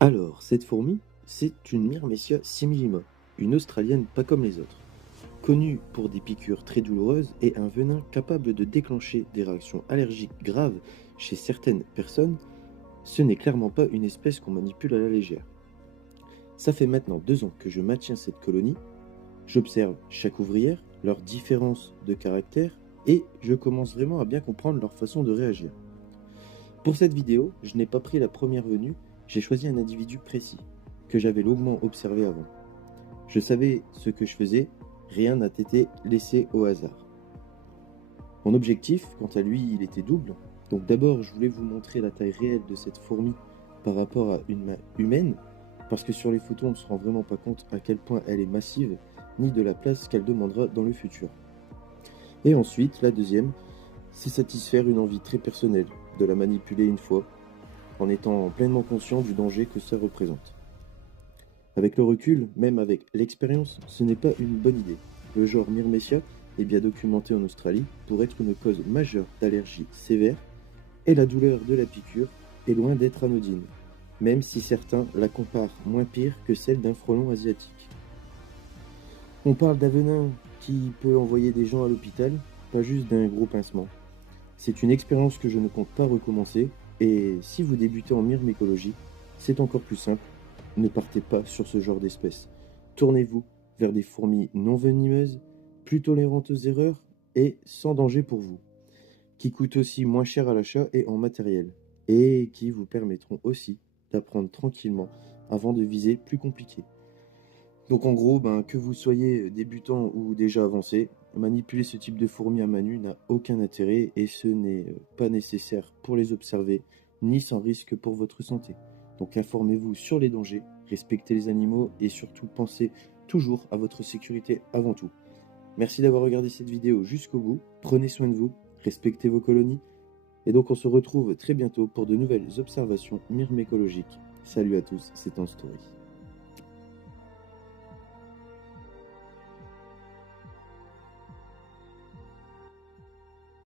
Alors, cette fourmi, c'est une Myrmecia similima, une australienne pas comme les autres. Connue pour des piqûres très douloureuses et un venin capable de déclencher des réactions allergiques graves chez certaines personnes, ce n'est clairement pas une espèce qu'on manipule à la légère. Ça fait maintenant 2 ans que je maintiens cette colonie, j'observe chaque ouvrière, leurs différences de caractère, et je commence vraiment à bien comprendre leur façon de réagir. Pour cette vidéo, je n'ai pas pris la première venue, j'ai choisi un individu précis, que j'avais longuement observé avant. Je savais ce que je faisais, rien n'a été laissé au hasard. Mon objectif, quant à lui, il était double. Donc d'abord, je voulais vous montrer la taille réelle de cette fourmi par rapport à une main humaine, parce que sur les photos, on ne se rend vraiment pas compte à quel point elle est massive, ni de la place qu'elle demandera dans le futur. Et ensuite, la deuxième, c'est satisfaire une envie très personnelle, de la manipuler une fois, en étant pleinement conscient du danger que ça représente. Avec le recul, même avec l'expérience, ce n'est pas une bonne idée. Le genre Myrmecia est bien documenté en Australie pour être une cause majeure d'allergie sévère et la douleur de la piqûre est loin d'être anodine, même si certains la comparent moins pire que celle d'un frelon asiatique. On parle d'un venin qui peut envoyer des gens à l'hôpital, pas juste d'un gros pincement. C'est une expérience que je ne compte pas recommencer, et si vous débutez en myrmécologie, c'est encore plus simple, ne partez pas sur ce genre d'espèce. Tournez-vous vers des fourmis non venimeuses, plus tolérantes aux erreurs et sans danger pour vous, qui coûtent aussi moins cher à l'achat et en matériel, et qui vous permettront aussi d'apprendre tranquillement avant de viser plus compliqué. Donc en gros, que vous soyez débutant ou déjà avancé, manipuler ce type de fourmis à main nue n'a aucun intérêt et ce n'est pas nécessaire pour les observer, ni sans risque pour votre santé. Donc informez-vous sur les dangers, respectez les animaux et surtout pensez toujours à votre sécurité avant tout. Merci d'avoir regardé cette vidéo jusqu'au bout, prenez soin de vous, respectez vos colonies, et donc on se retrouve très bientôt pour de nouvelles observations myrmécologiques. Salut à tous, c'est Story.